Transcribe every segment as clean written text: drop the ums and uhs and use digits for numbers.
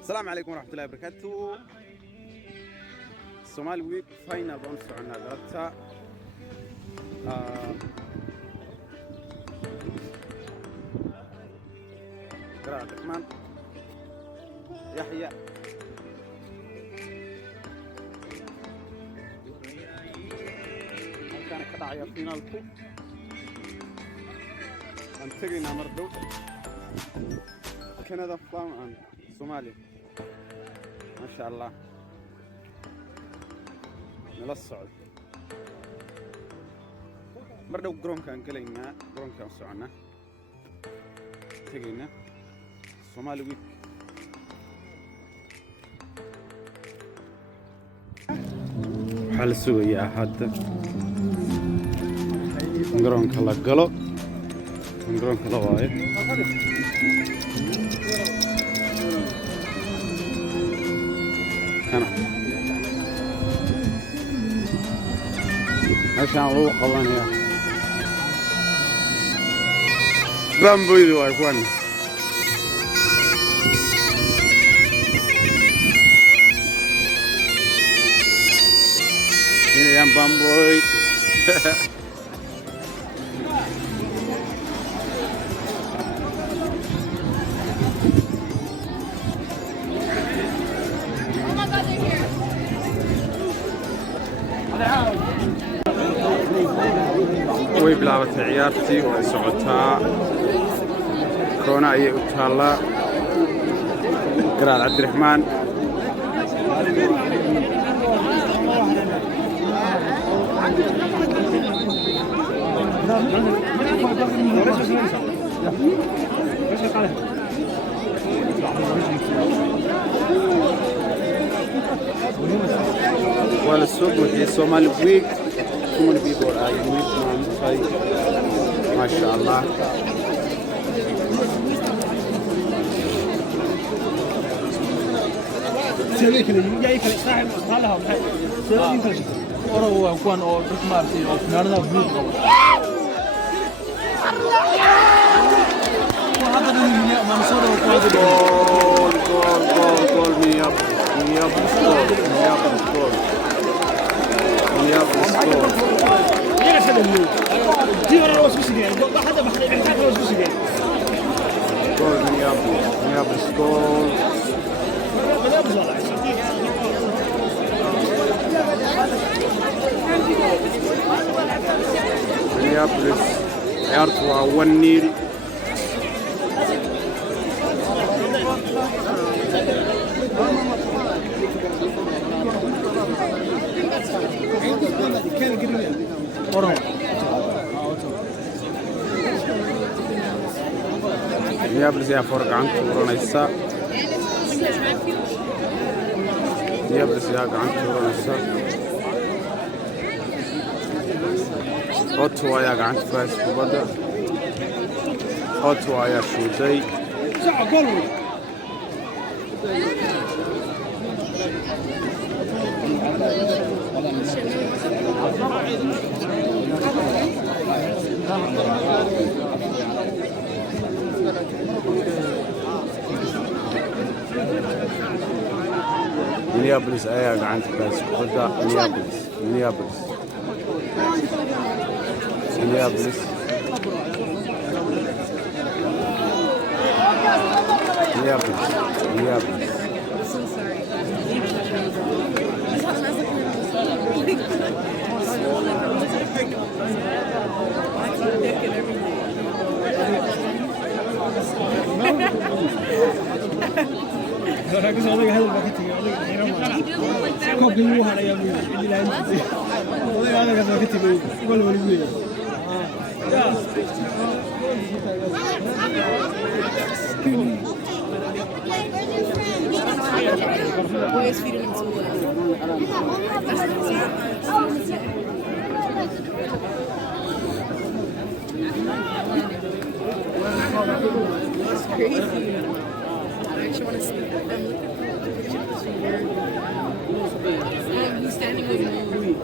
السلام عليكم ورحمة الله وبركاته. الصومال ويك فاينل بونس عنا قرأتها قراءة الرحمن يحيى كان كذا يا فينالكو انتقينا مردو كندا فلان عن صومالي ما شاء الله نلا الصعود مردو قرون كان كلينا قرون كان سعنا تقينا صومالي ويك حال سوية هذا قرون كلا قلو قرون كلا وايد هنا عشان روح قوانيا بامبوي واقوان ini yang bamboy way bilaabatay ciyaartii way socotaa koona ayay u taallaa garaad cabdiraxmaan ولا السوق وهي Somali week. Too many people are in week ما شاء الله. Minneapolis ciyaartu waa 1-0 Minneapolis ayaa for gacanta uranaysa Minneapolis ayaa gacanta uranaysa Ottawa ayaa gacanta ku haysa kubadda Ottawa ayaa shuuday Minneapolis ayaa gacanta ku haysa kubadda Minneapolis So sorry. Boys feeding him school. It's crazy. I actually want to see them. He's standing with me.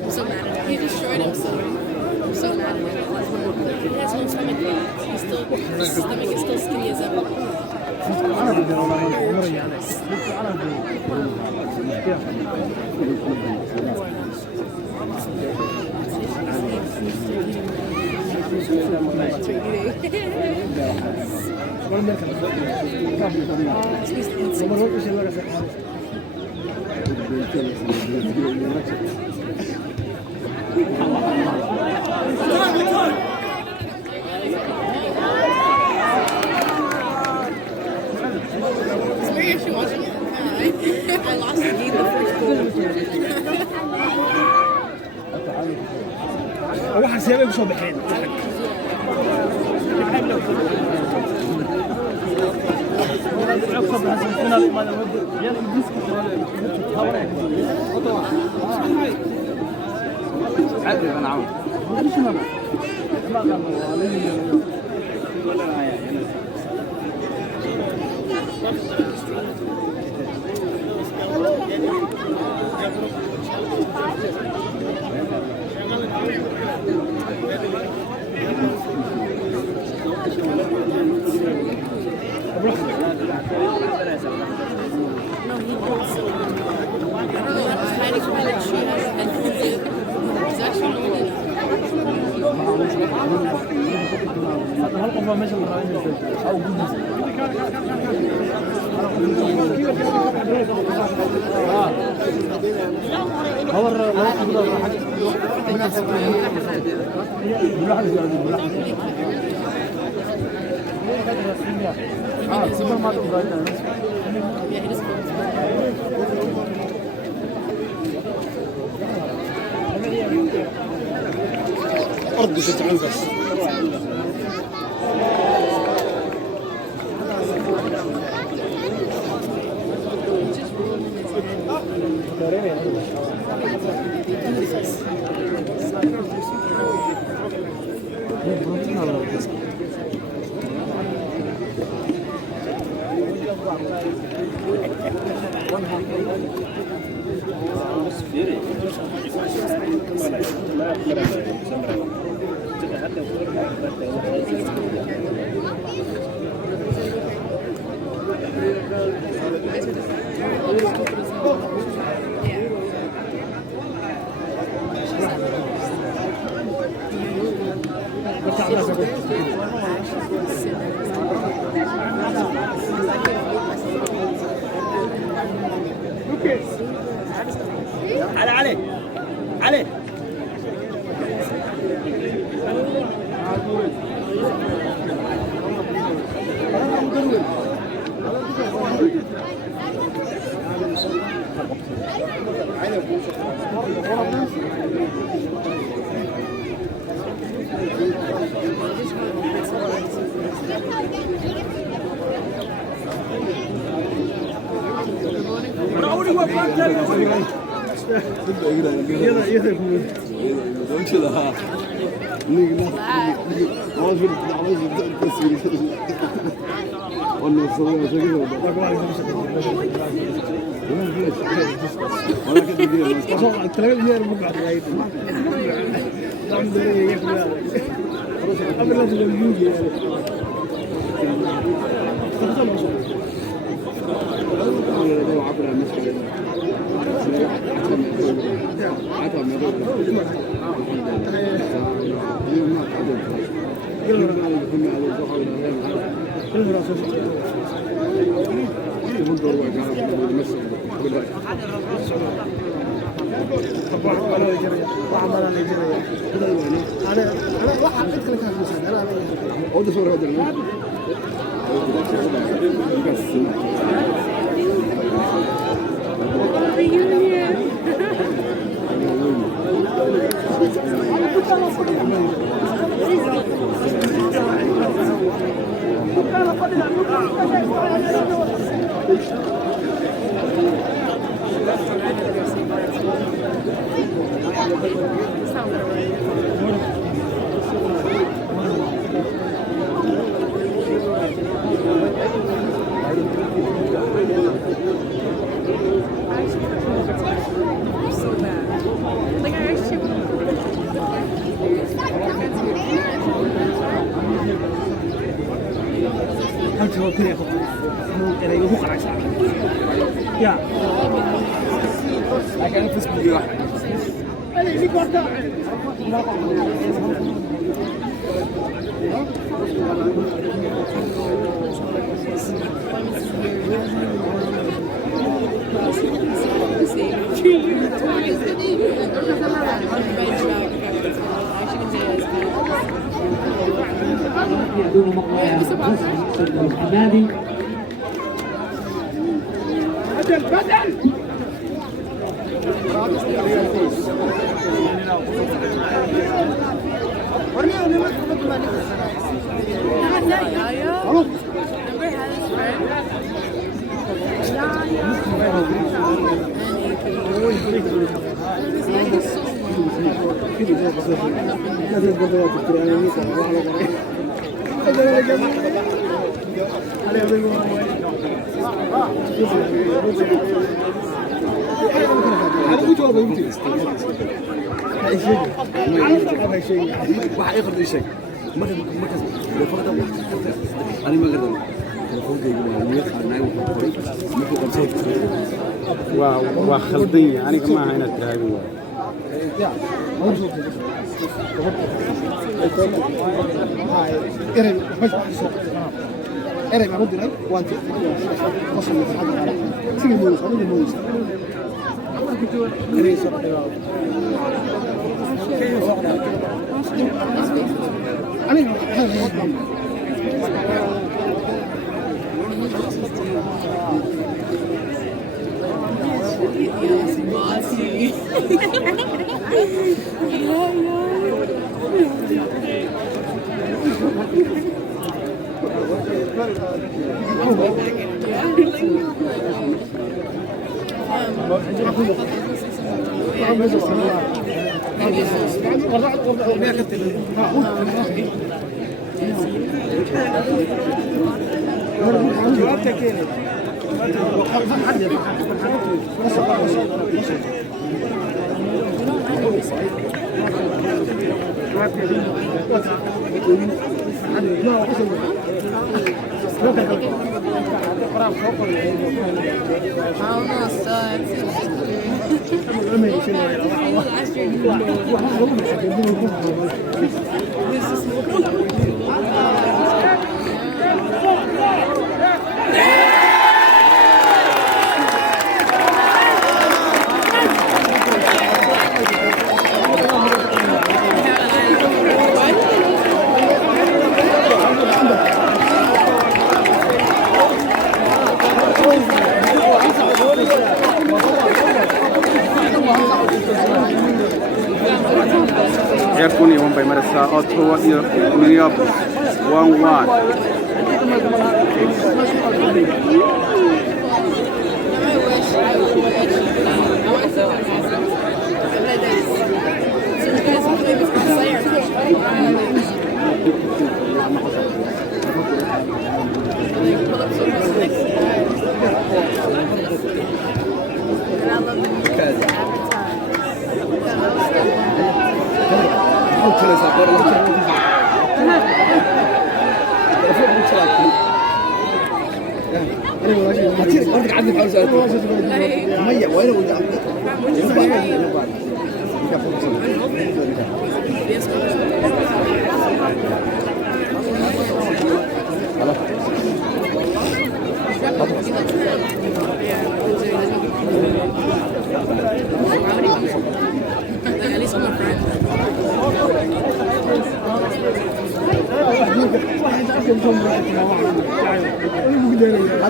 I'm so mad at him. He destroyed himself. I'm so mad at him. He has no stomach veins. His stomach is still skinny as ever. Where is she watching it? I lost the game the first goal. واحد سيابك مش بحين No, he holds so I don't know, I was hiding behind a tree. I had headphones in. He's actually holding it. هل ماشي او سوبر ماركت Yeah, he just holds it. أرض تتعنفس. علي علي أنا واحد أدخل كان مسند أنا So bad. Like I actually halka oo kaliya erayga ku qaracsan ya laakiin Facebook wax ay si korta دون مقنعة النادي وخلطية يعني كمان هنا تراوي erey baan u diray waan qosol sidii muulis aniga muulis erey soo dhawaado aniga يكون يوم بمرسى أوتوا مينيابوليس 1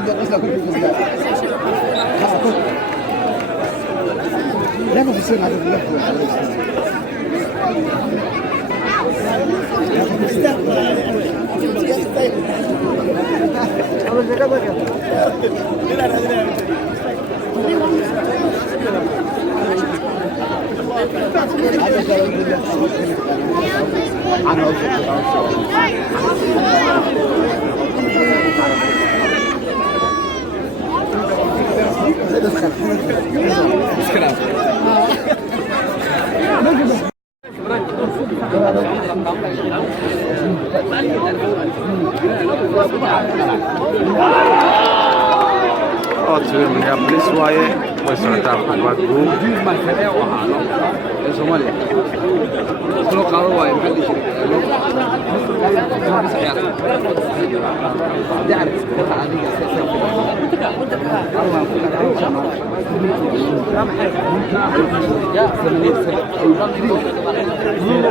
عندك اصلا كل الكذاب لا ما في السن عدد Oodsuur Minneapolis waaye way socotaa kubad guub Soomaaliya soo qaado waaye maxaa dhici jiray